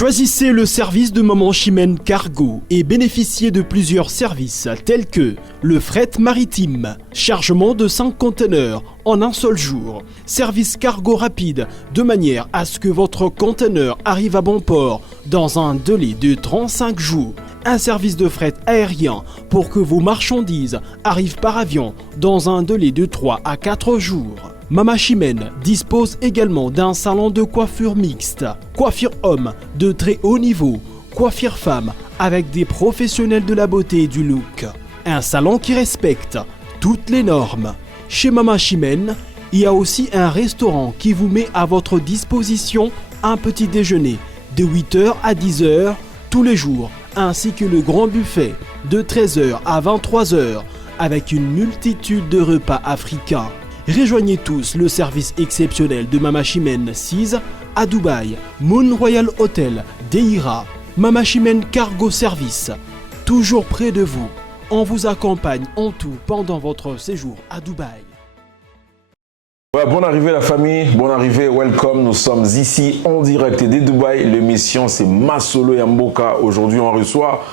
Choisissez le service de Maman Chimène Cargo et bénéficiez de plusieurs services tels que le fret maritime, chargement de 5 conteneurs en un seul jour, service cargo rapide de manière à ce que votre conteneur arrive à bon port dans un délai de 35 jours, un service de fret aérien pour que vos marchandises arrivent par avion dans un délai de 3 à 4 jours. Maman Chimène dispose également d'un salon de coiffure mixte, coiffure homme de très haut niveau, coiffure femme avec des professionnels de la beauté et du look. Un salon qui respecte toutes les normes. Chez Maman Chimène, il y a aussi un restaurant qui vous met à votre disposition un petit déjeuner de 8h à 10h tous les jours, ainsi que le grand buffet de 13h à 23h avec une multitude de repas africains. Rejoignez tous le service exceptionnel de Maman Chimène 6 à Dubaï, Moon Royal Hotel, Deira, Maman Chimène Cargo Service, toujours près de vous. On vous accompagne en tout pendant votre séjour à Dubaï. Ouais, bonne arrivée la famille, bonne arrivée, welcome. Nous sommes ici en direct de Dubaï. L'émission c'est Masolo Yamboka. Aujourd'hui on reçoit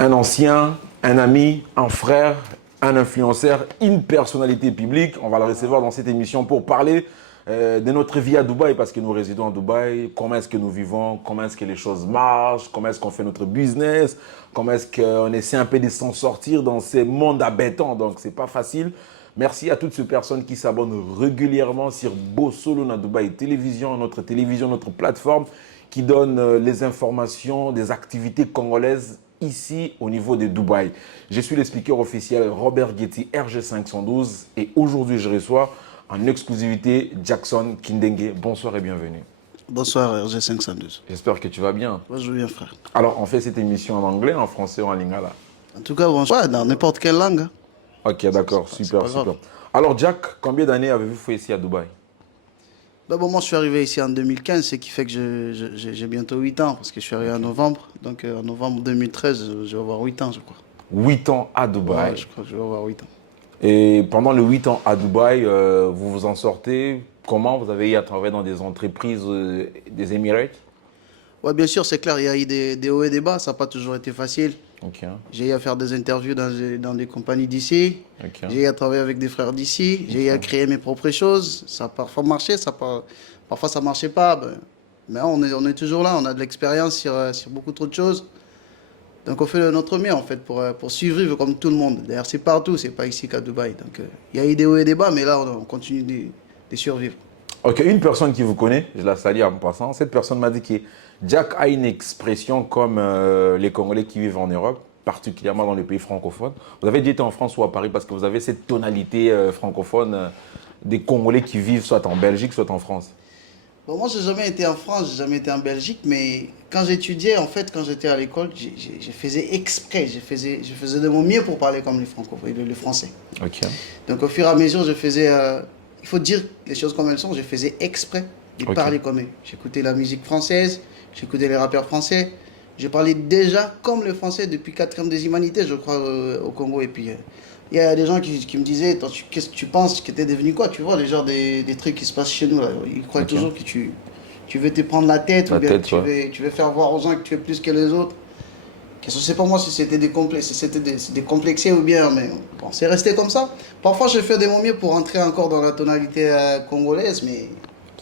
un ancien, un ami, un frère, un influenceur, une personnalité publique. On va le recevoir dans cette émission pour parler de notre vie à Dubaï parce que nous résidons à Dubaï. Comment est-ce que nous vivons, comment est-ce que les choses marchent, comment est-ce qu'on fait notre business, comment est-ce qu'on essaie un peu de s'en sortir dans ces mondes abêtants. Donc c'est pas facile. Merci à toutes ces personnes qui s'abonnent régulièrement sur Bosolo na Dubaï télévision, notre plateforme qui donne les informations des activités congolaises ici au niveau de Dubaï. Je suis le speaker officiel Robert Guetti RG512 et aujourd'hui je reçois en exclusivité Jackson Kindengue. Bonsoir et bienvenue. Bonsoir RG512. J'espère que tu vas bien. Moi je vais bien frère. Alors on fait cette émission en anglais, en français ou en lingala? En tout cas, bonsoir dans n'importe quelle langue. Ok, d'accord, super. Alors Jack, combien d'années avez-vous fait ici à Dubaï? D'abord, moi je suis arrivé ici en 2015, ce qui fait que j'ai bientôt 8 ans, parce que je suis arrivé en novembre. Donc en novembre 2013, je vais avoir 8 ans je crois. 8 ans à Dubaï. Ouais, je crois que je vais avoir 8 ans. Et pendant les 8 ans à Dubaï, vous vous en sortez comment? Vous avez eu à travailler dans des entreprises des Émirats? Ouais, bien sûr, c'est clair, il y a eu des hauts et des bas, ça n'a pas toujours été facile. Okay. J'ai eu à faire des interviews dans des compagnies d'ici. Okay. J'ai eu à travailler avec des frères d'ici. Okay. J'ai eu à créer mes propres choses. Ça a parfois marché, parfois ça ne marchait pas. Mais on est toujours là, on a de l'expérience sur beaucoup trop de choses. Donc on fait de notre mieux en fait pour survivre comme tout le monde. D'ailleurs c'est partout, c'est pas ici qu'à Dubaï. Donc il y a eu des hauts et des bas, mais là on continue de survivre. Ok, une personne qui vous connaît, je la salue en passant, cette personne m'a dit que Jack a une expression comme les Congolais qui vivent en Europe, particulièrement dans les pays francophones. Vous avez déjà été en France ou à Paris parce que vous avez cette tonalité francophone des Congolais qui vivent soit en Belgique, soit en France. Bon, moi, je n'ai jamais été en France, je n'ai jamais été en Belgique, mais quand j'étudiais, en fait, quand j'étais à l'école, je faisais exprès, je faisais de mon mieux pour parler comme les francophones, les Français. Okay. Donc au fur et à mesure, je faisais, il faut dire les choses comme elles sont, je faisais exprès de parler comme eux. J'écoutais la musique française, j'écoutais les rappeurs français. Je parlais déjà comme le français depuis 4e des humanités, je crois, au Congo. Et puis, il y a des gens qui me disaient, qu'est-ce que tu penses que tu es devenu quoi? Tu vois, les genres des trucs qui se passent chez nous. Là. Ils croient toujours que tu veux te prendre la tête ou bien tu veux faire voir aux gens que tu es plus que les autres. Je ne sais pas moi si c'était décomplexé ou bien, mais bon, c'est resté comme ça. Parfois, je fais de mon mieux pour entrer encore dans la tonalité congolaise, mais...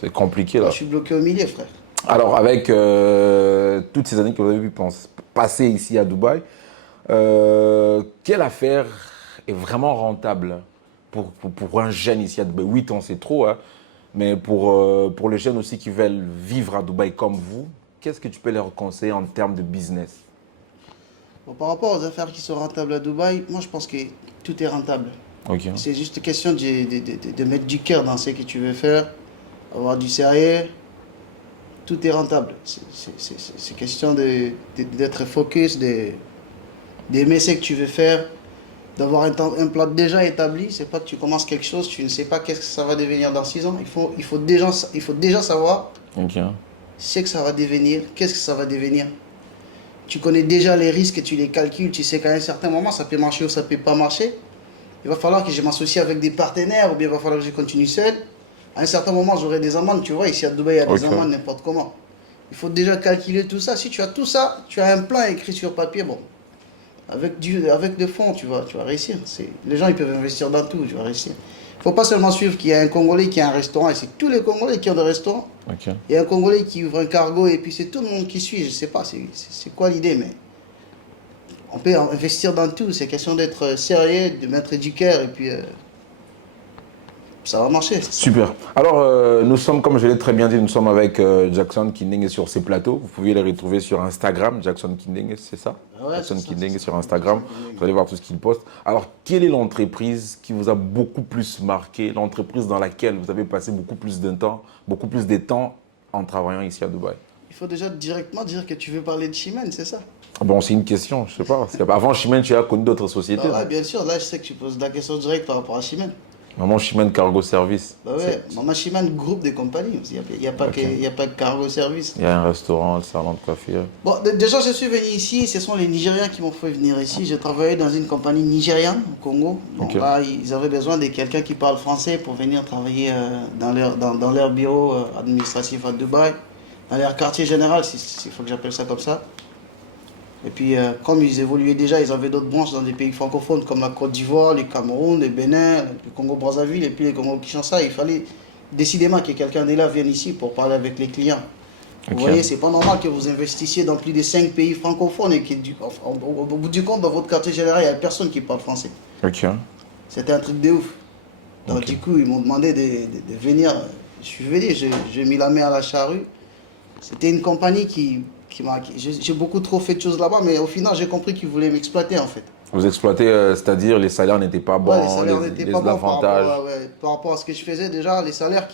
C'est compliqué là. Je suis bloqué au milieu, frère. Alors, avec toutes ces années que vous avez pu passer ici à Dubaï, quelle affaire est vraiment rentable pour un jeune ici à Dubaï? 8 ans, c'est trop, hein, mais pour les jeunes aussi qui veulent vivre à Dubaï comme vous, qu'est-ce que tu peux leur conseiller en termes de business? Bon, par rapport aux affaires qui sont rentables à Dubaï, moi je pense que tout est rentable. Okay. C'est juste question de mettre du cœur dans ce que tu veux faire, avoir du sérieux. Tout est rentable. C'est question d'être focus, d'aimer ce que tu veux faire, d'avoir un plan déjà établi. C'est pas que tu commences quelque chose, tu ne sais pas qu'est-ce que ça va devenir dans 6 ans. Il faut déjà savoir ce que ça va devenir, qu'est-ce que ça va devenir. Tu connais déjà les risques, tu les calcules, tu sais qu'à un certain moment, ça peut marcher ou ça peut pas marcher. Il va falloir que je m'associe avec des partenaires ou bien il va falloir que je continue seul. À un certain moment, j'aurai des amendes, tu vois, ici à Dubaï, il y a des amendes n'importe comment. Il faut déjà calculer tout ça. Si tu as tout ça, tu as un plan écrit sur papier, bon, avec des fonds, tu vas réussir. Les gens, ils peuvent investir dans tout, tu vas réussir. Il ne faut pas seulement suivre qu'il y a un Congolais qui a un restaurant, et c'est tous les Congolais qui ont des restaurants. Ok. Il y a un Congolais qui ouvre un cargo, et puis c'est tout le monde qui suit. Je ne sais pas, c'est quoi l'idée, mais on peut investir dans tout. C'est question d'être sérieux, de mettre du cœur, et puis ça va marcher. Super. Alors, nous sommes, comme je l'ai très bien dit, nous sommes avec Jackson Kinding sur ses plateaux. Vous pouvez les retrouver sur Instagram, Jackson Kinding, c'est ça? Ouais, Jackson c'est ça, Kinding c'est sur ça. Instagram. Vous allez voir tout ce qu'il poste. Alors, quelle est l'entreprise qui vous a beaucoup plus marqué, l'entreprise dans laquelle vous avez passé beaucoup plus de temps en travaillant ici à Dubaï? Il faut déjà directement dire que tu veux parler de Chimène, c'est ça? Bon, c'est une question, je sais pas. Avant Chimène, tu as connu d'autres sociétés. Bah ouais, non? bien sûr, là je sais que tu poses la question directe par rapport à Chimène. Maman Chimène Cargo Service. Bah ouais, Maman Chimène groupe des compagnies. Il n'y a, pas Ok. y a pas que Cargo Service. Il y a un restaurant, le salon de coiffure. Bon, déjà je suis venu ici, ce sont les Nigériens qui m'ont fait venir ici. J'ai travaillé dans une compagnie nigériane au Congo. Bon, Ok. là, ils avaient besoin de quelqu'un qui parle français pour venir travailler dans leur bureau administratif à Dubaï, dans leur quartier général, s'il faut que j'appelle ça comme ça. Et puis, comme ils évoluaient déjà, ils avaient d'autres branches dans des pays francophones comme la Côte d'Ivoire, le Cameroun, le Bénin, le Congo-Brazzaville et puis le Congo-Kinshasa. Il fallait décidément que quelqu'un de là vienne ici pour parler avec les clients. Vous Ok. voyez, c'est pas normal que vous investissiez dans plus de 5 pays francophones et qu'au bout du compte, dans votre quartier général, il n'y a personne qui parle français. Ok. C'était un truc de ouf. Donc, Ok. du coup, ils m'ont demandé de venir. Je suis venu, j'ai mis la main à la charrue. C'était une compagnie qui m'a. J'ai beaucoup trop fait de choses là-bas, mais au final, j'ai compris qu'ils voulaient m'exploiter en fait. Vous exploitez, c'est-à-dire les salaires n'étaient pas bons, Ouais, les salaires n'étaient pas bons avantages. par rapport à ce que je faisais déjà. Les salaires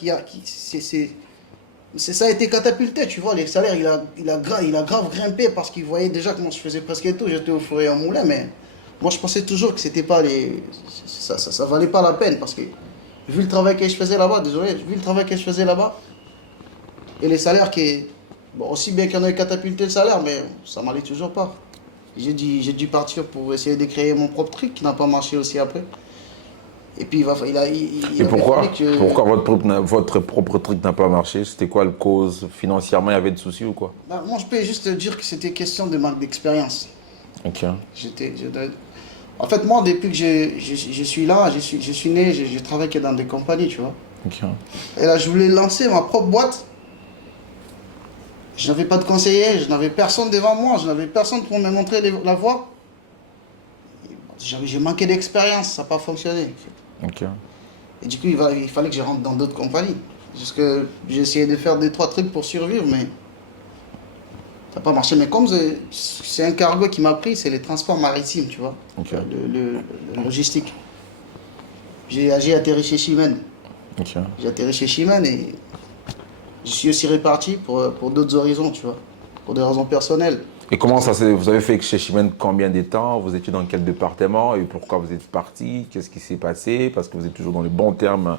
ça a été catapulté, tu vois. Les salaires, il a grave grimpé parce qu'ils voyaient déjà comment je faisais presque tout. J'étais au four et au moulin, mais moi je pensais toujours que c'était pas ça valait pas la peine parce que vu le travail que je faisais là-bas, vu le travail que je faisais là-bas et les salaires bon, aussi bien qu'on ait catapulté le salaire, mais ça m'allait toujours pas. J'ai dû partir pour essayer de créer mon propre truc qui n'a pas marché aussi après. Et puis il Et avait pourquoi, fallu que... pourquoi votre propre truc n'a pas marché? C'était quoi le cause? Financièrement, il y avait des soucis ou quoi? Ben, moi je peux juste te dire que c'était question de manque d'expérience. Ok. En fait, moi, depuis que je suis là, je suis né, je travaille que dans des compagnies, tu vois. Ok. Et là, je voulais lancer ma propre boîte. Je n'avais pas de conseiller, je n'avais personne devant moi, je n'avais personne pour me montrer la voie. J'ai manqué d'expérience, ça n'a pas fonctionné. Ok. Et du coup, il fallait que je rentre dans d'autres compagnies. Parce que j'ai essayé de faire 2-3 trucs pour survivre, mais ça n'a pas marché. Mais comme c'est un cargo qui m'a pris, c'est les transports maritimes, tu vois. Ok. Le logistique. J'ai atterri chez Chimène. Ok. J'ai atterri chez Chimène et je suis aussi reparti pour d'autres horizons, tu vois. Pour des raisons personnelles. Et comment ça s'est... Vous avez fait chez Chimène combien de temps? Vous étiez dans quel département? Et pourquoi vous êtes parti? Qu'est-ce qui s'est passé? Parce que vous êtes toujours dans les bons termes.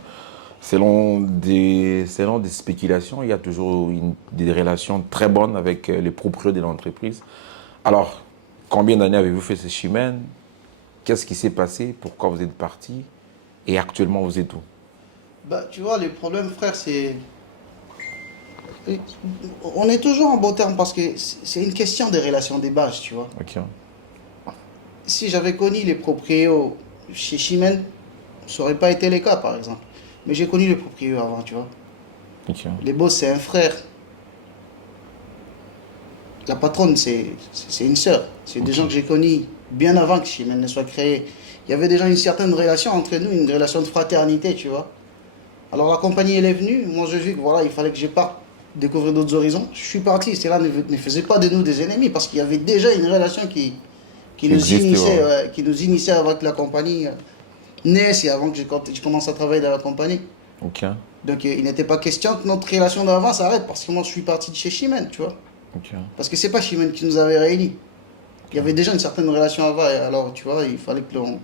Selon des spéculations, il y a toujours des relations très bonnes avec les propriétaires de l'entreprise. Alors, combien d'années avez-vous fait chez Chimène? Qu'est-ce qui s'est passé? Pourquoi vous êtes parti? Et actuellement, vous êtes où? Bah, tu vois, le problème, frère, c'est... On est toujours en bon terme parce que c'est une question des relations des bases, tu vois. Ok. Si j'avais connu les proprios chez Chimène, ça n'aurait pas été le cas, par exemple. Mais j'ai connu les proprios avant, tu vois. Ok. Les boss, c'est un frère. La patronne, c'est une sœur. C'est des gens que j'ai connus bien avant que Chimène ne soit créé. Il y avait déjà une certaine relation entre nous, une relation de fraternité, tu vois. Alors la compagnie, elle est venue. Moi, j'ai vu que voilà, il fallait que je parte découvrir d'autres horizons. Je suis parti. Cela ne faisait pas de nous des ennemis parce qu'il y avait déjà une relation qui nous initiait avec la compagnie NES et avant que je commence à travailler dans la compagnie. Ok. Donc il n'était pas question que notre relation d'avant s'arrête parce que moi je suis parti de chez Chimène, tu vois. Ok. Parce que c'est pas Chimène qui nous avait réunis. Il y avait déjà une certaine relation avant, et alors tu vois, il fallait que l'on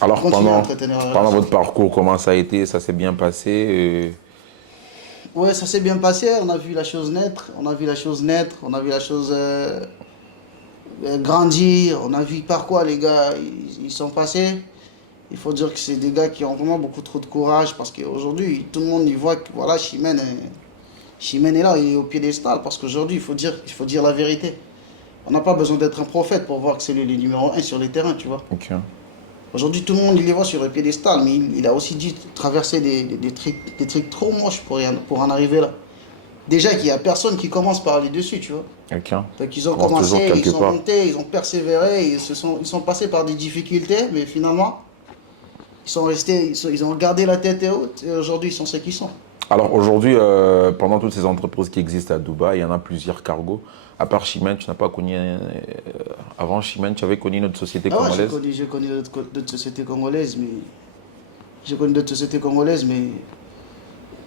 Alors, continue à entretenir la pendant relation. votre parcours, comment ça a été? Ça s'est bien passé? Ouais, ça s'est bien passé, on a vu la chose naître, on a vu la chose grandir, on a vu par quoi les gars ils sont passés. Il faut dire que c'est des gars qui ont vraiment beaucoup trop de courage parce qu'aujourd'hui, tout le monde y voit que voilà, Chimène, Chimène est là, il est au piédestal parce qu'aujourd'hui, il faut dire la vérité. On n'a pas besoin d'être un prophète pour voir que c'est le numéro un sur les terrains, tu vois. Ok. Aujourd'hui, tout le monde il les voit sur le piédestal, mais il a aussi dû traverser des trucs trop moches pour en arriver là. Déjà qu'il n'y a personne qui commence par aller dessus, tu vois. Ok. Donc ils ont Commence toujours commencé, ils quelque sont part. montés, ils ont persévéré, ils sont passés par des difficultés, mais finalement, ils sont restés, ils ont gardé la tête haute, et aujourd'hui, ils sont ce qu'ils sont. Alors aujourd'hui, pendant toutes ces entreprises qui existent à Dubaï, il y en a plusieurs cargos. À part Chimène, tu n'as pas connu. Avant Chimène, tu avais connu notre société Ah ouais, congolaise. j'ai connu d'autres sociétés congolaises, mais j'ai connu d'autres sociétés congolaises, mais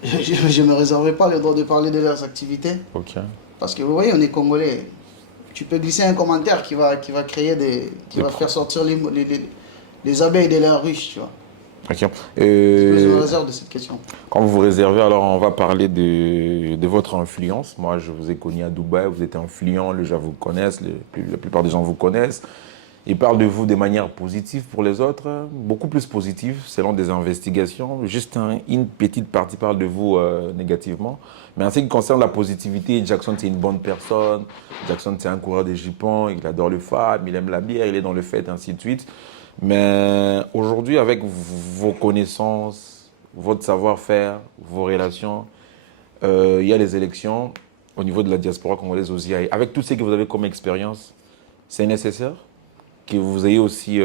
je ne me réservais pas le droit de parler de leurs activités. Ok. Parce que vous voyez, on est congolais. Tu peux glisser un commentaire qui va créer qui va faire sortir les abeilles de leur ruche, tu vois. Ok. Je me réserve de cette question. Quand vous vous réservez, alors on va parler de votre influence. Moi, je vous ai connu à Dubaï, vous êtes influent, les gens vous connaissent, la plupart des gens vous connaissent. Ils parlent de vous de manière positive pour les autres, beaucoup plus positive selon des investigations. Juste une petite partie parle de vous négativement. Mais en ce qui concerne la positivité, Jackson c'est une bonne personne. Jackson c'est un coureur de jupons, il adore le fab, il aime la bière, il est dans le fête, ainsi de suite. Mais aujourd'hui, avec vos connaissances, votre savoir-faire, vos relations, il y a les élections au niveau de la diaspora congolaise aux IA. Avec tout ce que vous avez comme expérience, c'est nécessaire que vous ayez aussi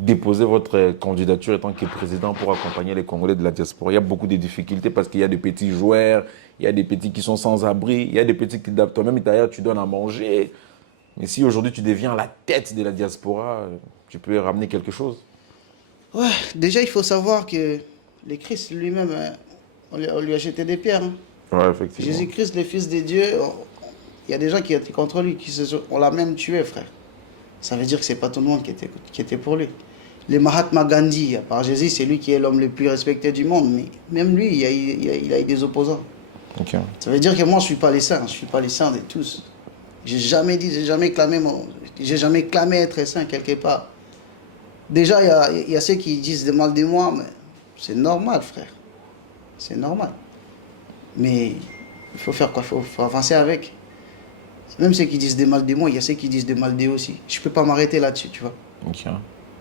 déposé votre candidature en tant que président pour accompagner les Congolais de la diaspora. Il y a beaucoup de difficultés parce qu'il y a des petits joueurs, il y a des petits qui sont sans abri, il y a des petits qui, toi-même, d'ailleurs, tu donnes à manger. Mais si aujourd'hui tu deviens la tête de la diaspora, tu peux ramener quelque chose. Ouais, déjà, il faut savoir que le Christ lui-même, on lui a jeté des pierres. Hein. Ouais, effectivement. Jésus-Christ, le Fils de Dieu, il y a des gens qui étaient contre lui, on l'a même tué, frère. Ça veut dire que c'est pas tout le monde qui était pour lui. Le Mahatma Gandhi, à part Jésus, c'est lui qui est l'homme le plus respecté du monde, mais même lui, il a eu des opposants. Ok. Ça veut dire que moi, je suis pas les saints, je suis pas les saints de tous. J'ai jamais clamé être saint quelque part. Déjà, il y a ceux qui disent de mal de moi, mais c'est normal, frère. C'est normal. Mais il faut faire quoi? Faut avancer avec. Même ceux qui disent de mal de moi, il y a ceux qui disent de mal d'eux aussi. Je peux pas m'arrêter là-dessus, tu vois. Ok.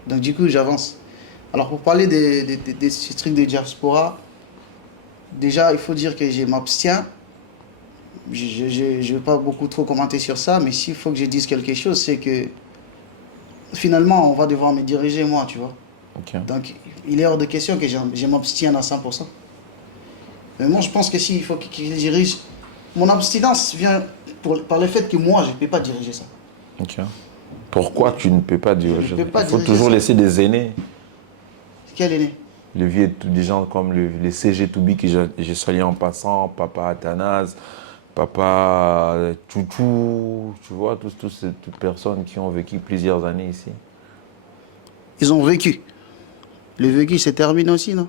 Donc du coup, j'avance. Alors pour parler de ces trucs de diaspora, déjà, il faut dire que je m'abstiens. Je ne vais pas beaucoup trop commenter sur ça, mais s'il faut que je dise quelque chose, c'est que finalement, on va devoir me diriger moi, tu vois. Ok. Donc, il est hors de question que je m'abstienne à 100%. Mais moi, je pense que s'il faut qu'il dirige, mon abstinence vient par le fait que moi, je ne peux pas diriger ça. Ok. Pourquoi tu ne peux pas diriger? Je ne peux pas Il faut diriger toujours ça. laisser des aînés. Quel est né? Les vieux, des gens comme les CG Toubi que j'ai salué en passant, Papa Athanase, Papa Toutou, tu vois, toutes personnes qui ont vécu plusieurs années ici. Ils ont vécu. Le vécu, c'est terminé aussi, non?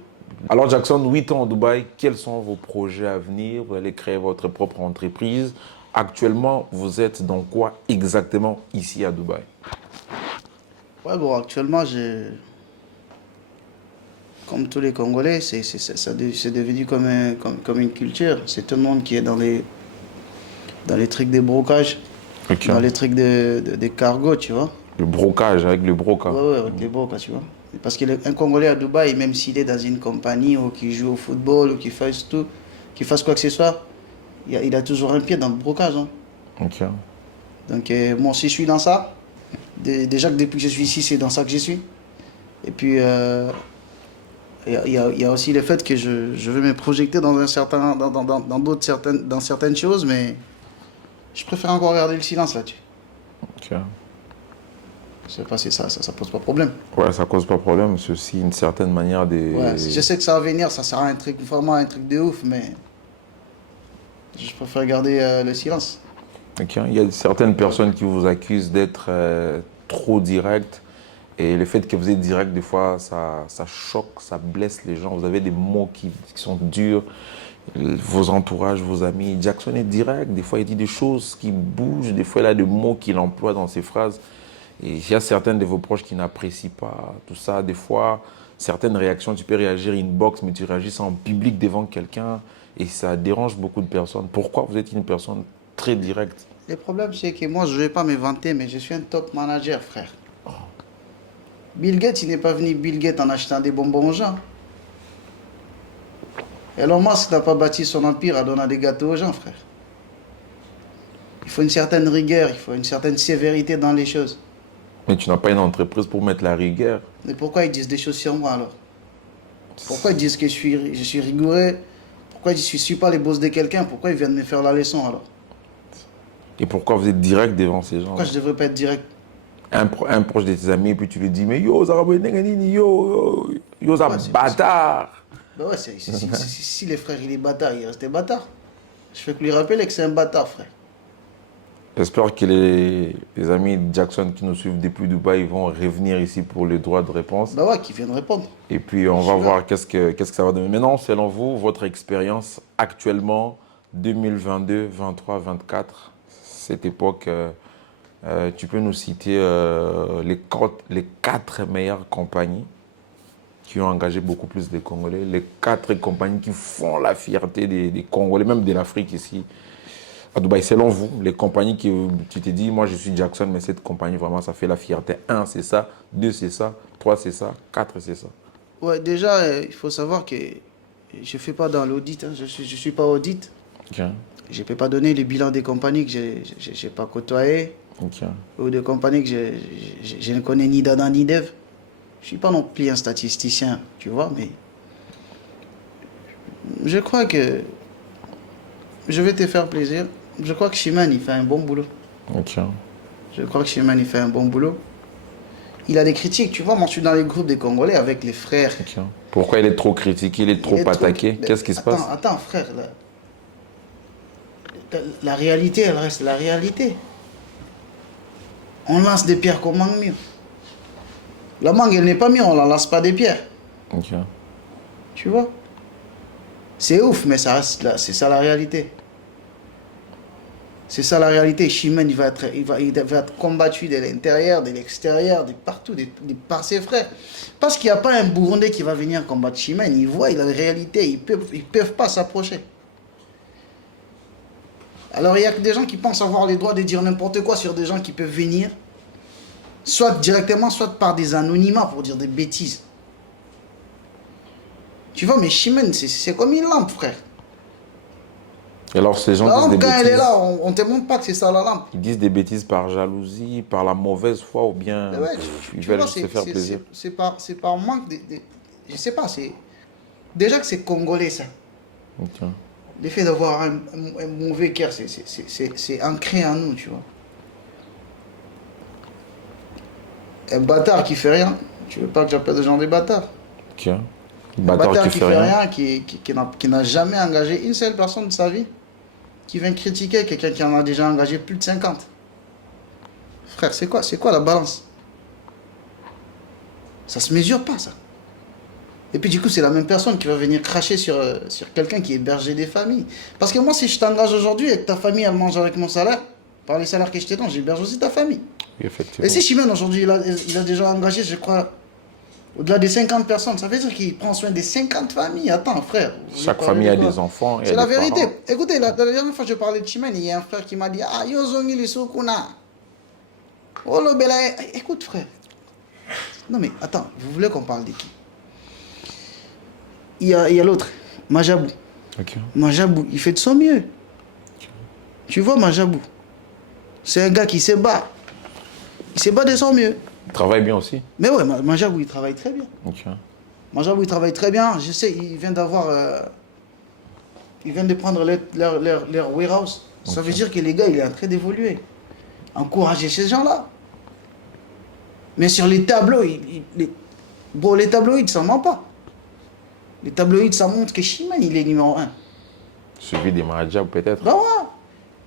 Alors Jackson, 8 ans à Dubaï, quels sont vos projets à venir? Vous allez créer votre propre entreprise. Actuellement, vous êtes dans quoi exactement ici à Dubaï? Ouais, bon, actuellement, comme tous les Congolais, c'est devenu comme une culture. C'est tout le monde qui est dans les trucs de brocage, Ok. dans les trucs de cargo, tu vois. Le brocage, avec le broca. Ouais, avec les brocas, tu vois. Parce qu'un Congolais à Dubaï, même s'il est dans une compagnie ou qu'il joue au football ou qu'il fasse tout, qu'il fasse quoi que ce soit, il a toujours un pied dans le brocage. Hein. Ok. Donc, moi aussi, je suis dans ça. Déjà que depuis que je suis ici, c'est dans ça que je suis. Et puis, il y a aussi le fait que je veux me projeter dans certaines choses, mais je préfère encore garder le silence là-dessus. Ok. C'est pas, ça pose pas de problème. Ouais, ça cause pas de problème. C'est aussi une certaine manière de... Ouais, je sais que ça va venir, ça sera vraiment un truc de ouf, mais je préfère garder le silence. Ok. Il y a certaines personnes qui vous accusent d'être trop direct. Et le fait que vous êtes direct, des fois, ça choque, ça blesse les gens. Vous avez des mots qui sont durs. Vos entourages, vos amis. Jackson est direct. Des fois, il dit des choses qui bougent. Des fois, il a des mots qu'il emploie dans ses phrases. Et il y a certains de vos proches qui n'apprécient pas tout ça. Des fois, certaines réactions, tu peux réagir inbox, mais tu réagis en public devant quelqu'un. et ça dérange beaucoup de personnes. Pourquoi vous êtes une personne très directe? Le problème, c'est que moi, je ne vais pas me vanter, mais je suis un top manager, frère. Bill Gates, il n'est pas venu Bill Gates en achetant des bonbons aux gens. Elon Musk n'a pas bâti son empire en donnant des gâteaux aux gens, frère. Il faut une certaine rigueur, il faut une certaine sévérité dans les choses. Mais tu n'as pas une entreprise pour mettre la rigueur. Mais pourquoi ils disent des choses sur moi alors? Pourquoi ils disent que je suis rigoureux? Pourquoi ils ne suis pas les boss de quelqu'un? Pourquoi ils viennent me faire la leçon alors? Et pourquoi vous êtes direct devant ces gens? Pourquoi je ne devrais pas être direct? Un proche de tes amis, et puis tu lui dis, mais yo, ça va yo, ça Ouais, c'est bâtard. Ben ouais, si les frères, il est bâtard, il reste bâtard. Je fais que lui rappeler que c'est un bâtard, frère. J'espère que les amis de Jackson qui nous suivent depuis Dubaï vont revenir ici pour le droit de réponse. Ben ouais, qui viennent répondre. Et puis on va voir qu'est-ce que ça va donner. Maintenant, selon vous, votre expérience actuellement, 2022, 23, 24, cette époque, tu peux nous citer les 4 meilleures compagnies qui ont engagé beaucoup plus de Congolais, les 4 compagnies qui font la fierté des Congolais, même de l'Afrique ici, à Dubaï. Selon vous, les compagnies qui tu t'es dit, moi je suis Jackson, mais cette compagnie vraiment, ça fait la fierté. 1, c'est ça, 2, c'est ça, 3, c'est ça, 4, c'est ça. Ouais, déjà, il faut savoir que je ne fais pas dans l'audit, hein. Je suis pas audit. Okay. Je ne peux pas donner les bilans des compagnies que je n'ai pas côtoyées, Okay. ou des compagnies que je ne connais ni d'Adam ni d'Ève. Je ne suis pas non plus un statisticien, tu vois, mais je crois que je vais te faire plaisir. Je crois que Chimane, il fait un bon boulot. Okay. Je crois que Chimane, il fait un bon boulot. Il a des critiques, tu vois, moi je suis dans les groupes des Congolais avec les frères. Okay. Pourquoi il est trop critiqué, il est trop attaqué? Qu'est-ce qui se passe? Attends, frère, la réalité, elle reste la réalité. On lance des pierres comme mangue mûre. La mangue, elle n'est pas mûre, on ne la lance pas des pierres. Okay. Tu vois? C'est ouf, mais ça reste là, c'est ça la réalité. C'est ça la réalité. Chimène, il va être combattu de l'intérieur, de l'extérieur, de partout, par ses frères. Parce qu'il n'y a pas un Burundais qui va venir combattre Chimène. Il voit la réalité, ils peuvent pas s'approcher. Alors il y a que des gens qui pensent avoir le droit de dire n'importe quoi sur des gens qui peuvent venir, soit directement, soit par des anonymats pour dire des bêtises. Tu vois, mais Chimène, c'est comme une lampe, frère. Et alors ces gens La disent lampe, des quand bêtises. elle est là, on ne te montre pas que c'est ça la lampe. Ils disent des bêtises par jalousie, par la mauvaise foi ou bien Ouais, ils tu veulent vois, juste se faire plaisir. c'est par manque de... Je sais pas, c'est... Déjà que c'est congolais, ça. Okay. L'effet d'avoir un mauvais cœur, c'est ancré en nous, tu vois. Un bâtard qui fait rien, tu veux pas que j'appelle des gens des bâtards. Okay. Un Bâtard qui fait rien. qui n'a jamais engagé une seule personne de sa vie, qui vient critiquer quelqu'un qui en a déjà engagé plus de 50. Frère, c'est quoi la balance? Ça se mesure pas, ça. Et puis du coup, c'est la même personne qui va venir cracher sur quelqu'un qui est berger des familles. Parce que moi, si je t'engage aujourd'hui et que ta famille, elle mange avec mon salaire, par les salaires que je te donne, j'héberge aussi ta famille. Oui, effectivement. Et si Chimène, aujourd'hui, il a déjà engagé, je crois, au-delà des 50 personnes, ça veut dire qu'il prend soin des 50 familles. Attends, frère. Chaque famille a des enfants. C'est la vérité. Écoutez, la dernière fois que je parlais de Chimène, il y a un frère qui m'a dit, ah, yo zongi li sukuna. Oh, le bela. Écoute, frère. Non, mais attends, vous voulez qu'on parle de qui? Il y a l'autre, Majabou. Okay. Majabou, il fait de son mieux. Tu vois, Majabou, c'est un gars qui se bat. Il se bat de son mieux. Il travaille bien aussi. Mais ouais, Majabou, il travaille très bien. Okay. Majabou, il travaille très bien. Je sais, il vient d'avoir... il vient de prendre leur warehouse. Ça veut dire que les gars, il est en train d'évoluer. Encourager ces gens-là. Mais sur les tableaux, bon, les tabloïds, ça ne ment pas. Les tabloïds, ça montre que Chimène, il est numéro 1. Suivi des Mahadjab peut-être. Ben ouais.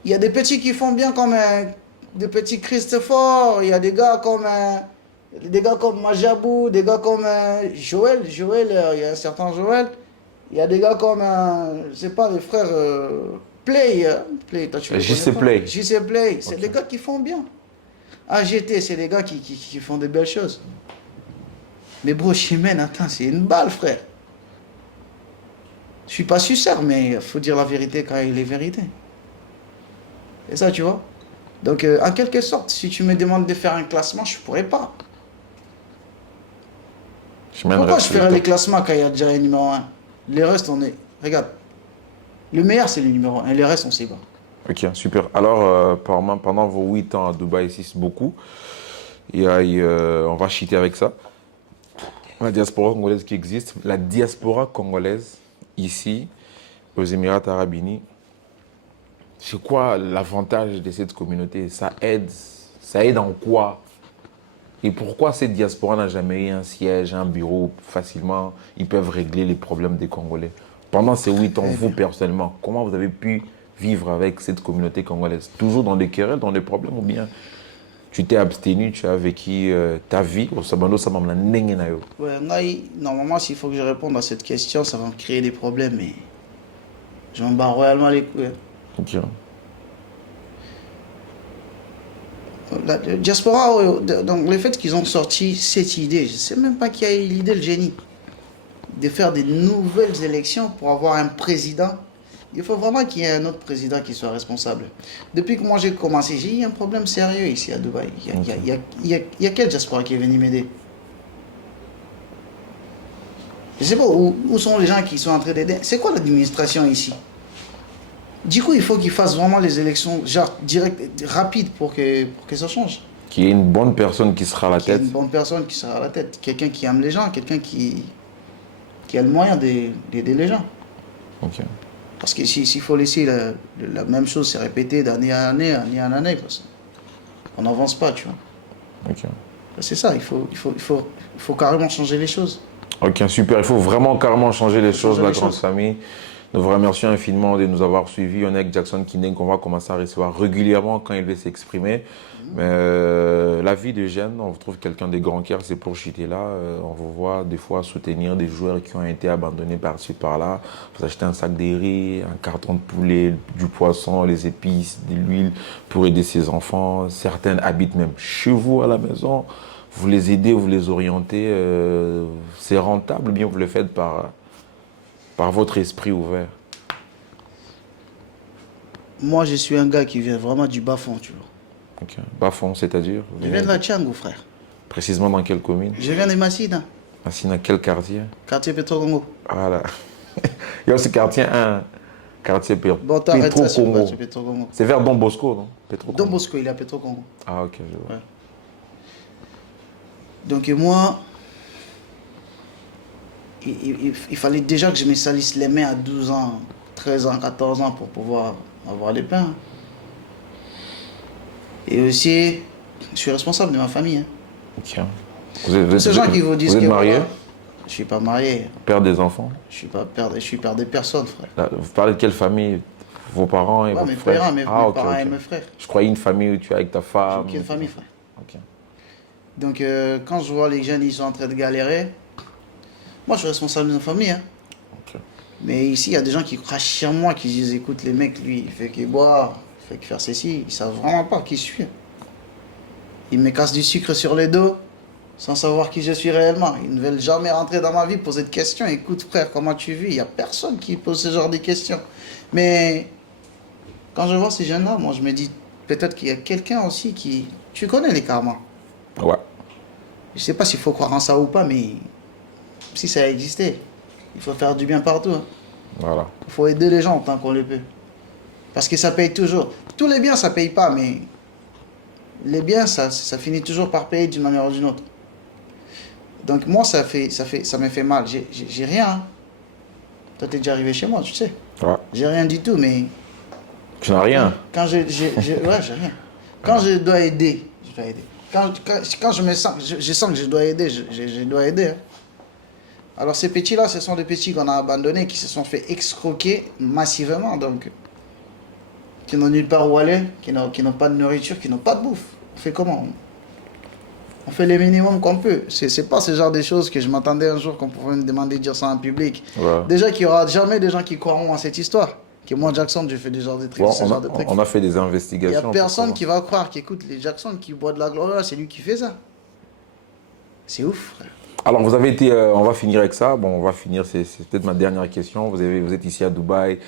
Il y a des petits qui font bien comme des petits Christopher. Il y a des gars comme Majabou, des gars comme Joël. Il y a un certain Joël. Il y a des gars comme, je sais pas, les frères Play. Toi, tu JC Play. JC Play. C'est Okay. des gars qui font bien. AGT, c'est des gars qui font de belles choses. Mais bro, Chimène, attends, c'est une balle, frère. Je suis pas suceur, mais il faut dire la vérité quand il est vérité. C'est ça, tu vois. Donc, en quelque sorte, si tu me demandes de faire un classement, je pourrais pas. Pourquoi je ferais les classements quand il y a déjà un numéro 1? Les restes, on est... Regarde. Le meilleur, c'est le numéro 1. Et les restes, on sait pas. Ok, super. Alors, pendant vos 8 ans à Dubaï, ici, c'est beaucoup. On va cheater avec ça. La diaspora congolaise qui existe. La diaspora congolaise, ici, aux Émirats Arabes Unis, c'est quoi l'avantage de cette communauté? Ça aide en quoi? Et pourquoi cette diaspora n'a jamais eu un siège, un bureau facilement? Ils peuvent régler les problèmes des Congolais. Pendant ces 8 ans, vous personnellement, comment vous avez pu vivre avec cette communauté congolaise? Toujours dans des querelles, dans des problèmes, ou bien tu t'es abstenu, tu as vécu ta vie au Sabando Samamla Nengenayo? Ouais, normalement, s'il faut que je réponde à cette question, ça va me créer des problèmes, mais je m'en bats royalement les couilles. Ok. La diaspora, donc le fait qu'ils ont sorti cette idée, je ne sais même pas qui a eu l'idée, le génie, de faire des nouvelles élections pour avoir un président. Il faut vraiment qu'il y ait un autre président qui soit responsable. Depuis que moi j'ai commencé, j'ai eu un problème sérieux ici à Dubaï. Il y a quel diaspora qui est venu m'aider? Je ne sais pas où sont les gens qui sont en train d'aider. C'est quoi l'administration ici? Du coup, il faut qu'ils fassent vraiment les élections genre directes, rapides pour que ça change. Qu'il y ait une bonne personne qui sera à la tête. Une bonne personne qui sera à la tête. Quelqu'un qui aime les gens, quelqu'un qui a le moyen d'aider les gens. Ok. Parce que s'il faut laisser la même chose se répéter d'année en année, on n'avance pas, tu vois. Ok. C'est ça, il faut carrément changer les choses. Ok, super. Il faut vraiment carrément changer les choses, la grande famille. Nous vous remercions infiniment de nous avoir suivis. On est avec Jackson Kindeng qu'on va commencer à recevoir régulièrement quand il veut s'exprimer. Mais la vie de jeunes, on retrouve quelqu'un de grand cœur, c'est pour chuter là. On vous voit des fois soutenir des joueurs qui ont été abandonnés par-ci, par-là. Vous achetez un sac de riz, un carton de poulet, du poisson, les épices, de l'huile pour aider ses enfants. Certains habitent même chez vous à la maison. Vous les aidez, vous les orientez. C'est rentable, bien vous le faites par votre esprit ouvert. Moi, je suis un gars qui vient vraiment du bas-fond, tu vois. Ok. Bas-fond, c'est-à-dire? Je viens de la Tchangou, frère. Précisément dans quelle commune? Je viens de Massina. Massina, quel quartier? Quartier Petro-Congo. Voilà. Il y a aussi quartier 1, quartier Bon, t'arrêtes ça sur Petro-Congo. Petro-Congo. C'est vers Don Bosco, non? Petro-Congo. Don Bosco, il est à Petro-Congo. Ah, ok, je vois. Ouais. Donc, moi, il fallait déjà que je me salisse les mains à 12 ans, 13 ans, 14 ans pour pouvoir avoir les pains. Et aussi, je suis responsable de ma famille. Hein. Ok. Vous êtes, Ces gens qui vous disent vous êtes que marié? voilà, je suis pas marié. Père des enfants? Je suis père des personnes, frère. Là, vous parlez de quelle famille? Vos parents et vos mes frères? frères, mes ok, parents ok. et mes frères. Je croyais une famille où tu es avec ta femme. J'ai aucune famille, frère. Ok. Donc, quand je vois les jeunes, ils sont en train de galérer, moi, je suis responsable de ma famille. Hein. Ok. Mais ici, il y a des gens qui crachent sur moi, qui disent, écoute, les mecs, lui, il fait qu'il boit, il fait qu'il faire ceci. Ils savent vraiment pas qui je suis. Ils me cassent du sucre sur les dos, sans savoir qui je suis réellement. Ils ne veulent jamais rentrer dans ma vie, poser de questions. Écoute, frère, comment tu vis? Il n'y a personne qui pose ce genre de questions. Mais quand je vois ces jeunes-là, moi, je me dis, peut-être qu'il y a quelqu'un aussi qui... Tu connais les karmas. Ouais. Je sais pas s'il faut croire en ça ou pas, mais si ça a existé, il faut faire du bien partout. Hein. Voilà. Il faut aider les gens tant qu'on le peut. Parce que ça paye toujours. Tous les biens, ça paye pas, mais les biens, ça finit toujours par payer d'une manière ou d'une autre. Donc moi, ça me fait mal. J'ai rien. Hein. Toi, t'es déjà arrivé chez moi, tu sais. Ouais. J'ai rien du tout, mais... Tu n'as rien? Quand ouais, j'ai rien. Quand je dois aider, je dois aider. Quand je sens que je dois aider, je dois aider. Hein. Alors ces petits-là, ce sont des petits qu'on a abandonnés, qui se sont fait escroquer massivement, donc qui n'ont nulle part où aller, qui n'ont pas de nourriture, qui n'ont pas de bouffe. On fait comment? On fait le minimum qu'on peut. C'est pas ce genre de choses que je m'attendais un jour qu'on pouvait me demander de dire ça en public. Ouais. Déjà qu'il n'y aura jamais des gens qui croiront à cette histoire. Que moi, Jackson, je fais des genres de trucs. Bon, trucs. on a fait des Il n'y investigations. a personne qui va croire qu'écoute, les Jackson qui boit de la gloire, c'est lui qui fait ça. C'est ouf, frère. Alors, vous avez été, on va finir avec ça. Bon, on va finir, c'est peut-être ma dernière question. Vous êtes ici à Dubaï.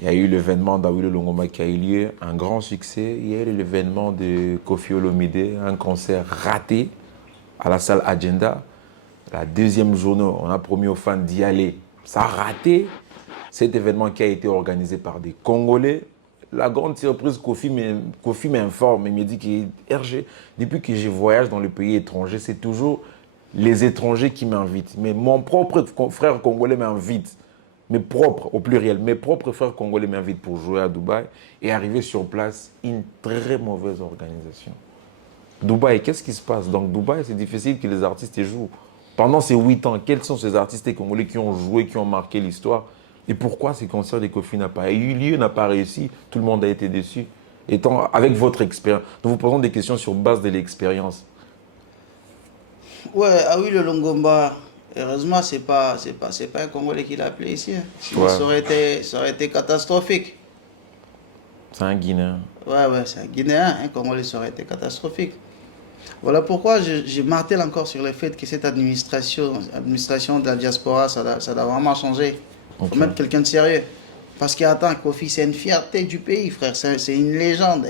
Il y a eu l'événement d'Awilo Longomba qui a eu lieu, un grand succès. Il y a eu l'événement de Koffi Olomide, un concert raté à la salle Agenda. La deuxième journée, on a promis aux fans d'y aller. Ça a raté. Cet événement qui a été organisé par des Congolais. La grande surprise, Koffi m'informe et me dit que RG, depuis que je voyage dans le pays étranger, c'est toujours les étrangers qui m'invitent. Mais mon propre frère congolais m'invite. Mes propres, au pluriel, mes propres frères congolais m'invitent pour jouer à Dubaï et arriver sur place, une très mauvaise organisation. Dubaï, qu'est-ce qui se passe? Donc Dubaï, c'est difficile que les artistes jouent. Pendant ces 8 ans, quels sont ces artistes congolais qui ont joué, qui ont marqué l'histoire? Et pourquoi ces concerts de Koffi n'a pas eu lieu, n'a pas réussi? Tout le monde a été déçu. Étant avec votre expérience, nous vous posons des questions sur base de l'expérience. Ouais, ah oui, le Longomba, heureusement, c'est pas un Congolais qui l'a appelé ici. Hein. Sinon, Ouais. ça aurait été catastrophique. C'est un Guinéen. Ouais, c'est un Guinéen, un Congolais, ça aurait été catastrophique. Voilà pourquoi je martèle encore sur le fait que cette administration de la diaspora, ça doit vraiment changer. Il faut Ok. mettre quelqu'un de sérieux. Parce qu'attends, Koffi, c'est une fierté du pays, frère. C'est une légende.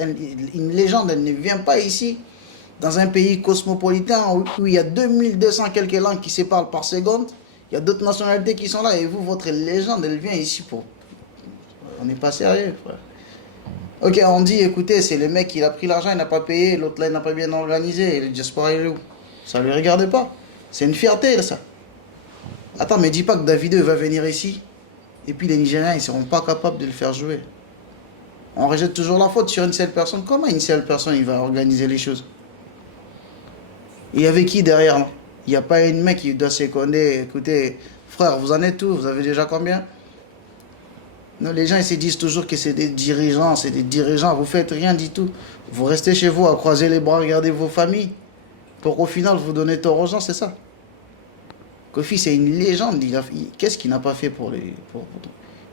Une légende, elle ne vient pas ici, dans un pays cosmopolitain où il y a 2200 quelques langues qui se parlent par seconde. Il y a d'autres nationalités qui sont là. Et vous, votre légende, elle vient ici pour... On n'est pas sérieux, frère. Ok, on dit, écoutez, c'est le mec, il a pris l'argent, il n'a pas payé, l'autre là, il n'a pas bien organisé, et le diaspora, il est où? Ça ne lui regarde pas. C'est une fierté, ça. Attends, mais dis pas que Davido va venir ici, et puis les Nigériens, ils ne seront pas capables de le faire jouer. On rejette toujours la faute sur une seule personne. Comment une seule personne, il va organiser les choses? Et il y avait qui derrière, là? Il n'y a pas une mec qui doit se connaître. Écoutez, frère, vous en êtes où? Vous avez déjà combien? Non, les gens ils se disent toujours que c'est des dirigeants, vous faites rien du tout. Vous restez chez vous à croiser les bras, regarder vos familles, pour qu'au final vous donnez tort aux gens, c'est ça. Koffi, c'est une légende. Qu'est-ce qu'il n'a pas fait pour les...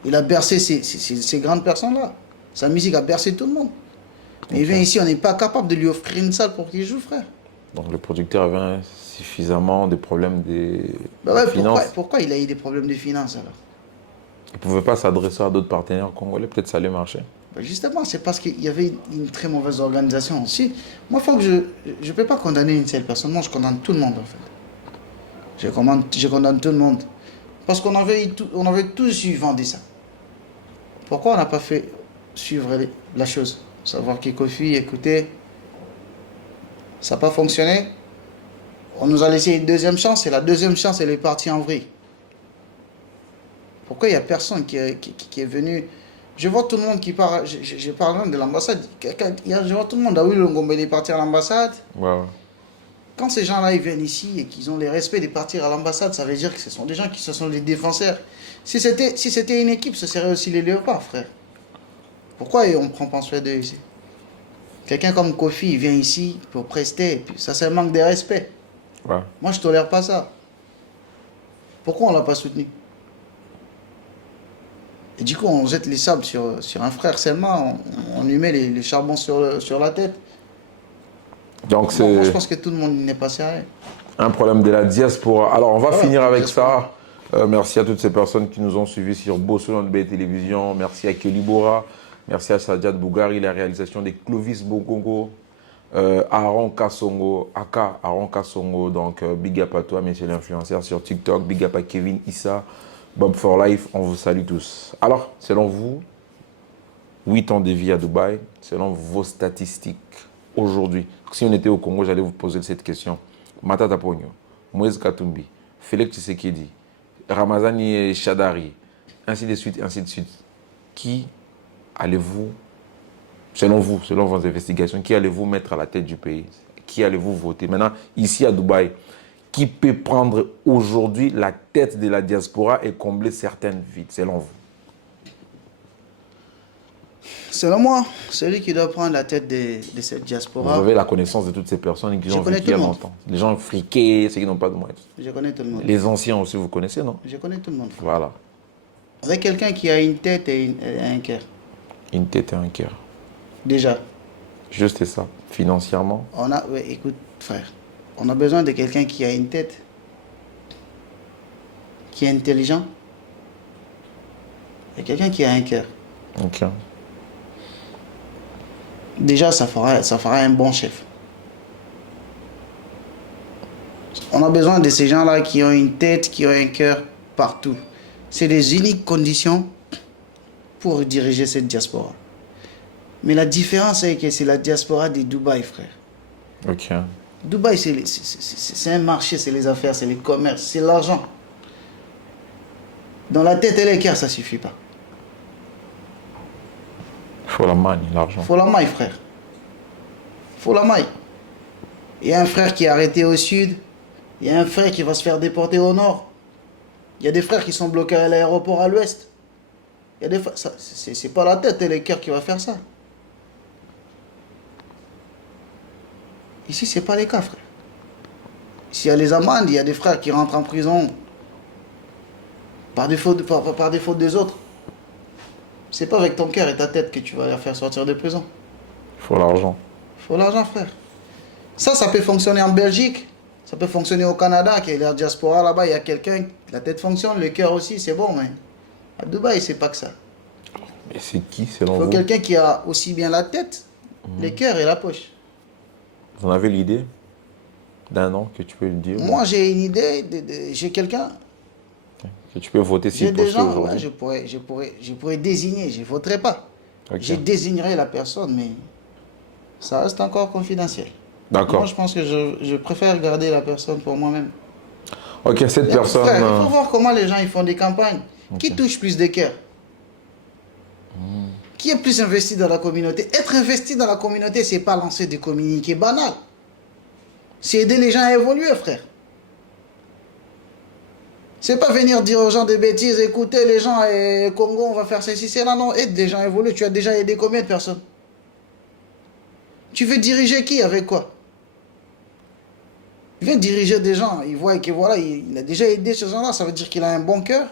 Il a bercé ces grandes personnes-là. Sa musique a bercé tout le monde. Mais il vient ici, on n'est pas capable de lui offrir une salle pour qu'il joue, frère. Donc le producteur avait suffisamment de problèmes de finances. Pourquoi il a eu des problèmes de finances alors? Il ne pouvait pas s'adresser à d'autres partenaires congolais, peut-être ça allait marcher. Justement, c'est parce qu'il y avait une très mauvaise organisation aussi. Moi, faut que je ne peux pas condamner une seule personne. Moi, je condamne tout le monde, en fait. Je condamne tout le monde. Parce on avait tous eu vent de ça. Pourquoi on n'a pas fait suivre la chose? Savoir que Koffi, écoutez, ça n'a pas fonctionné. On nous a laissé une deuxième chance et la deuxième chance, elle est partie en vrille. Pourquoi il n'y a personne qui est venu? Je vois tout le monde qui part. Je parle même de l'ambassade. Je vois tout le monde. Ah oui, le Ngombe, il est parti à l'ambassade. Ouais. Quand ces gens-là ils viennent ici et qu'ils ont le respect de partir à l'ambassade, ça veut dire que ce sont des gens qui sont des défenseurs. Si c'était une équipe, ce serait aussi les Léopards, frère. Pourquoi on ne prend pas soin d'eux ici? Quelqu'un comme Koffi, il vient ici pour prester. Et puis ça, c'est un manque de respect. Ouais. Moi, je ne tolère pas ça. Pourquoi on ne l'a pas soutenu? Et du coup, on jette les sables sur un frère seulement, on lui met les charbons sur la tête. Donc c'est Moi, je pense que tout le monde n'est pas sérieux. un problème de la diaspora. Alors on va finir avec diaspora. ça. Merci à toutes ces personnes qui nous ont suivis sur Bosso BT Télévision. Merci à Kelly Bora. Merci à Sadiat Bougari, la réalisation de Clovis Bogongo. Aaron Kassongo, Aka Aaron Kassongo. Donc big up à toi, monsieur l'influenceur sur TikTok. Big up à Kevin Issa. Bob for Life, on vous salue tous. Alors, selon vous, 8 ans de vie à Dubaï, selon vos statistiques, aujourd'hui, si on était au Congo, j'allais vous poser cette question. Matata Pogno, Moïse Katumbi, Félix Tshisekedi, Ramazani Chadari, ainsi de suite, ainsi de suite. Qui allez-vous, selon vous, selon vos investigations, qui allez-vous mettre à la tête du pays? Qui allez-vous voter? Maintenant, ici à Dubaï, qui peut prendre aujourd'hui la tête de la diaspora et combler certaines vides, selon vous? Selon moi, celui qui doit prendre la tête de cette diaspora... Vous avez la connaissance de toutes ces personnes qui ont connais vécu il y a tout le monde. longtemps. Les gens friqués, ceux qui n'ont pas de moyens. Je connais tout le monde. Les anciens aussi, vous connaissez, non? Je connais tout le monde. Voilà. Avec quelqu'un qui a une tête et un cœur. Une tête et un cœur. Déjà. Juste ça. Financièrement. Ouais, écoute, frère, on a besoin de quelqu'un qui a une tête. qui est intelligent et quelqu'un qui a un cœur. Ok. Déjà, ça fera un bon chef. On a besoin de ces gens-là qui ont une tête, qui ont un cœur partout. C'est les uniques conditions pour diriger cette diaspora. Mais la différence, c'est que c'est la diaspora de Dubaï, frère. Ok. Dubaï, c'est un marché, c'est les affaires, c'est les commerces, c'est l'argent. Dans la tête et les cœurs, ça ne suffit pas. Il faut la maille, l'argent. Il faut la maille, frère. Il faut la maille. Il y a un frère qui est arrêté au sud. Il y a un frère qui va se faire déporter au nord. Il y a des frères qui sont bloqués à l'aéroport à l'ouest. Il y a des frères... C'est pas la tête et les cœurs qui va faire ça. Ici, c'est pas les cas, frère. S'il y a les amendes, il y a des frères qui rentrent en prison par défaut des autres. C'est pas avec ton cœur et ta tête que tu vas les faire sortir de prison. Il faut l'argent. Il faut l'argent, frère. Ça peut fonctionner en Belgique. Ça peut fonctionner au Canada, qui est la diaspora là-bas. Il y a quelqu'un, la tête fonctionne, le cœur aussi, c'est bon, mais à Dubaï, c'est pas que ça. Et c'est qui, selon Il vous? faut quelqu'un qui a aussi bien la tête, le cœur et la poche. Vous en avez l'idée d'un nom que tu peux le dire? Moi, j'ai une idée, j'ai quelqu'un. Que tu peux voter si J'ai des possible gens, ouais, aujourd'hui. je pourrais désigner, je ne voterai pas. Ok. Je désignerai la personne, mais ça reste encore confidentiel. D'accord. Moi, je pense que je préfère garder la personne pour moi-même. Ok, cette personne... Frère, il faut voir comment les gens ils font des campagnes. Qui touche plus de cœur? Qui est plus investi dans la communauté? Être investi dans la communauté, c'est pas lancer des communiqués banals. C'est aider les gens à évoluer, frère. C'est pas venir dire aux gens des bêtises, écoutez les gens, et Congo, on va faire ceci, c'est là, non. Aide des gens à évoluer. Tu as déjà aidé combien de personnes? Tu veux diriger qui avec quoi? Il vient diriger des gens, il voit que voilà, il a déjà aidé ces gens-là, ça veut dire qu'il a un bon cœur.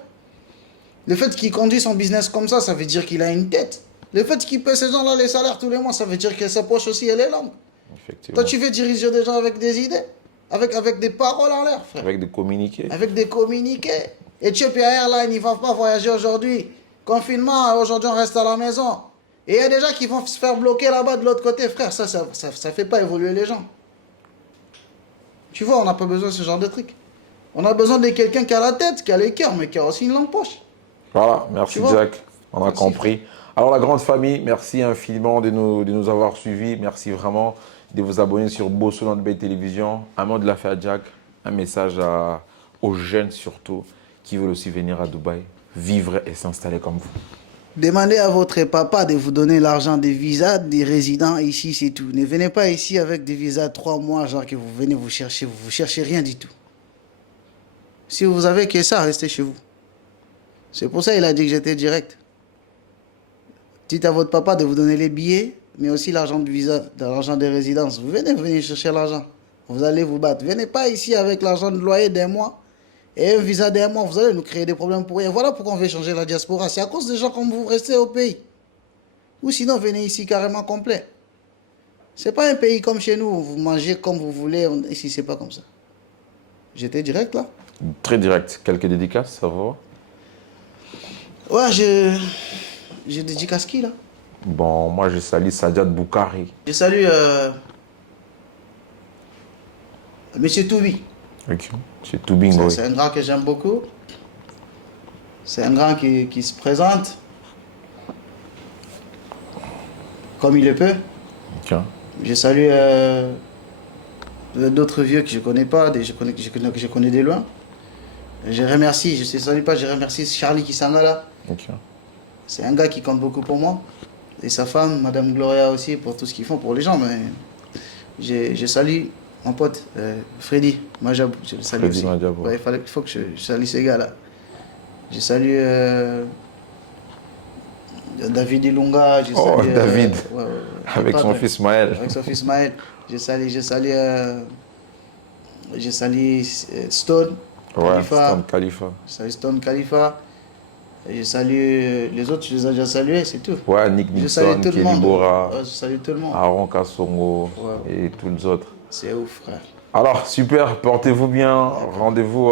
Le fait qu'il conduit son business comme ça veut dire qu'il a une tête. Le fait qu'il paie ces gens-là les salaires tous les mois, ça veut dire que sa poche aussi, elle est longue. Effectivement. Toi, tu veux diriger des gens avec des idées, avec des paroles en l'air, frère. Avec des communiqués. Avec des communiqués. Ethiopia Airlines, ils ne vont pas voyager aujourd'hui. Confinement, aujourd'hui, on reste à la maison. Et il y a des gens qui vont se faire bloquer là-bas de l'autre côté, frère. Ça fait pas évoluer les gens. Tu vois, on n'a pas besoin de ce genre de truc. On a besoin de quelqu'un qui a la tête, qui a le cœur, mais qui a aussi une longue poche. Voilà, merci Jack, on a Merci, compris. Alors la grande famille, merci infiniment de nous avoir suivis. Merci vraiment de vous abonner sur Bosso dans Dubaï Télévision. Un mot de la fête à Jack, un message aux jeunes surtout qui veulent aussi venir à Dubaï, vivre et s'installer comme vous. Demandez à votre papa de vous donner l'argent des visas des résidents ici, c'est tout. Ne venez pas ici avec des visas 3 mois, genre que vous venez vous cherchez rien du tout. Si vous avez que ça, restez chez vous. C'est pour ça qu'il a dit que j'étais direct. Dites à votre papa de vous donner les billets, mais aussi l'argent du visa, l'argent des résidences. Vous venez chercher l'argent. Vous allez vous battre. Venez pas ici avec l'argent de loyer d'un mois et un visa d'un mois. Vous allez nous créer des problèmes pour rien. Voilà pourquoi on veut changer la diaspora. C'est à cause des gens comme vous restez au pays. Ou sinon, venez ici carrément complet. C'est pas un pays comme chez nous où vous mangez comme vous voulez. Ici, c'est pas comme ça. J'étais direct là. Très direct. Quelques dédicaces, ça va? Ouais, j'ai dédicace qui là? Bon, moi je salue Sadiat Boukari. Je salue Monsieur Toubi. Ok. C'est tout bingo. C'est un grand que j'aime beaucoup. C'est un grand qui se présente comme il le peut. Ok. Je salue d'autres vieux que je connais pas, que je connais de loin. Je remercie, je ne salue pas, je remercie Charlie Kisangala. Ok. C'est un gars qui compte beaucoup pour moi. Et sa femme, Madame Gloria aussi, pour tout ce qu'ils font pour les gens. Mais je salue mon pote, Freddy Majabou. Je le salue Freddy aussi. Majabou. Ouais, il faut que je salue ces gars-là. Je salue David Ilunga. Je Oh, salue, David. Ouais, Avec son fils Maël. Avec son fils Maël. Je salue Stone. Ouais, Khalifa. Stone Khalifa. Je salue Stone Khalifa. Et je salue les autres, je les ai déjà salués, c'est tout. Ouais, Nick Je Nixon, salue tout le Kelly monde. Bora, Ouais, je salue tout le monde. Aaron Kassongo Ouais. et tous les autres. C'est ouf, frère. Alors, super, portez-vous bien. Rendez-vous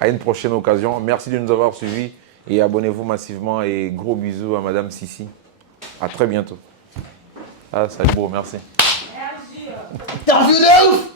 à une prochaine occasion. Merci de nous avoir suivis et abonnez-vous massivement. Et gros bisous à Madame Sissi. À très bientôt. Ah, salut bro, merci. T'as vu de ouf?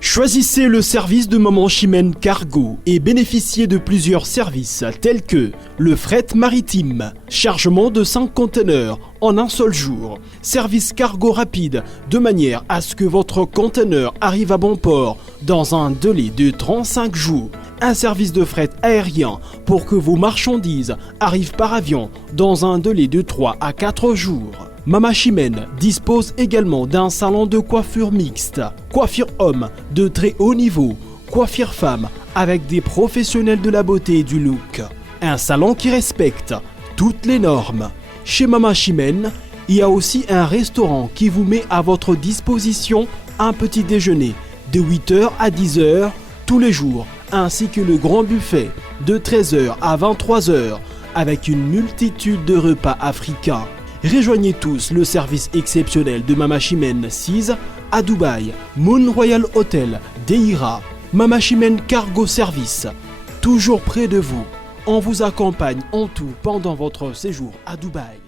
Choisissez le service de Maman Chimène Cargo et bénéficiez de plusieurs services tels que le fret maritime, chargement de 5 conteneurs en un seul jour, service cargo rapide de manière à ce que votre conteneur arrive à bon port dans un délai de 35 jours, un service de fret aérien pour que vos marchandises arrivent par avion dans un délai de 3 à 4 jours. Mama Chimène dispose également d'un salon de coiffure mixte, coiffure homme de très haut niveau, coiffure femme avec des professionnels de la beauté et du look. Un salon qui respecte toutes les normes. Chez Mama Chimène, il y a aussi un restaurant qui vous met à votre disposition un petit déjeuner de 8h à 10h tous les jours, ainsi que le grand buffet de 13h à 23h avec une multitude de repas africains. Rejoignez tous le service exceptionnel de Mama Chimène 6 à Dubaï, Moon Royal Hotel, Deira, Mama Chimène Cargo Service, toujours près de vous. On vous accompagne en tout pendant votre séjour à Dubaï.